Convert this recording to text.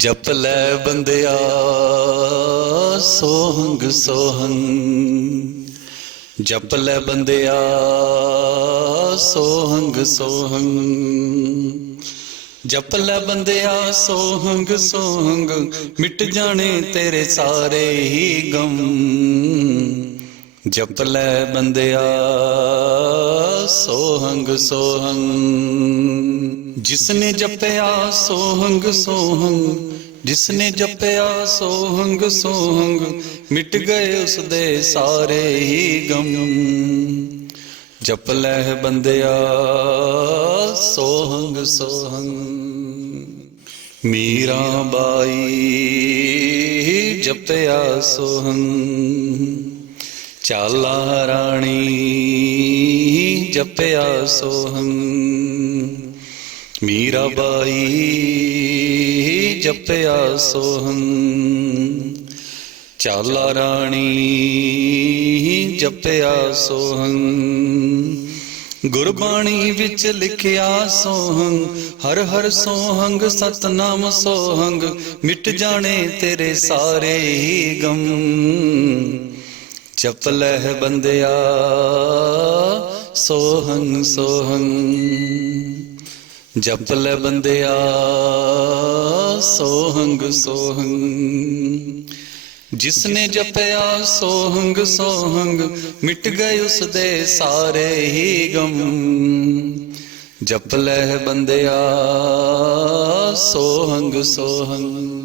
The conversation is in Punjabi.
ਜਪ ਲੈ ਬੰਦਿਆ, ਸੋਹੰਗ ਸੋਹੰਗ। ਜਪ ਲੈ ਬੰਦਿਆ, ਸੋਹੰਗ ਸੋਹੰਗ। ਜਪ ਲੈ ਬੰਦਿਆ, ਸੋਹੰਗ ਸੋਹੰਗ। ਮਿਟ ਜਾਣੇ ਤੇਰੇ ਸਾਰੇ ਹੀ ਗਮ। ਜਪ ਲੈ ਬੰਦਿਆ, ਸੋਹੰਗ ਸੋਹੰਗ। ਜਿਸਨੇ ਜਪਿਆ ਸੋਹੰਗ ਸੋਹੰਗ। ਜਿਸਨੇ ਜਪਿਆ ਸੋਹੰਗ ਸੋਹੰਗ। ਮਿਟ ਗਏ ਉਸ ਦੇ ਸਾਰੇ ਹੀ ਗਮ। ਜਪ ਲੈ ਬੰਦਿਆ, ਸੋਹੰਗ ਸੋਹੰਗ। ਮੀਰਾ ਬਾਈ ਜਪਿਆ ਸੋਹੰਗ। ਚਾਲਾ ਰਾਣੀ ਜਪਿਆ ਸੋਹੰਗ। ਮੀਰਾ ਬਾਈ ਜਪਿਆ ਸੋਹੰਗ ਚਾਲਾ ਰਾਣੀ ਜਪਿਆ ਸੋਹੰਗ ਗੁਰਬਾਣੀ ਵਿੱਚ ਲਿਖਿਆ ਸੋਹੰਗ ਹਰ ਹਰ ਸੋਹੰਗ ਸਤਨਾਮ ਸੋਹੰਗ, ਮਿਟ ਜਾਣੇ ਤੇਰੇ ਸਾਰੇ ਹੀ ਗਮ। ਜਪ ਲੈ ਬੰਦਿਆ ਸੋਹੰਗ ਸੋਹੰਗ ਜਪ ਲੈ ਬੰਦਿਆ, ਸੋਹੰਗ ਸੋਹੰਗ। ਜਿਸਨੇ ਜਪਿਆ, ਸੋਹੰਗ ਸੋਹੰਗ, ਮਿਟ ਗਏ ਉਸ ਦੇ ਸਾਰੇ ਹੀ ਗਮ। ਜਪ ਲੈ ਬੰਦਿਆ, ਸੋਹੰਗ ਸੋਹੰਗ।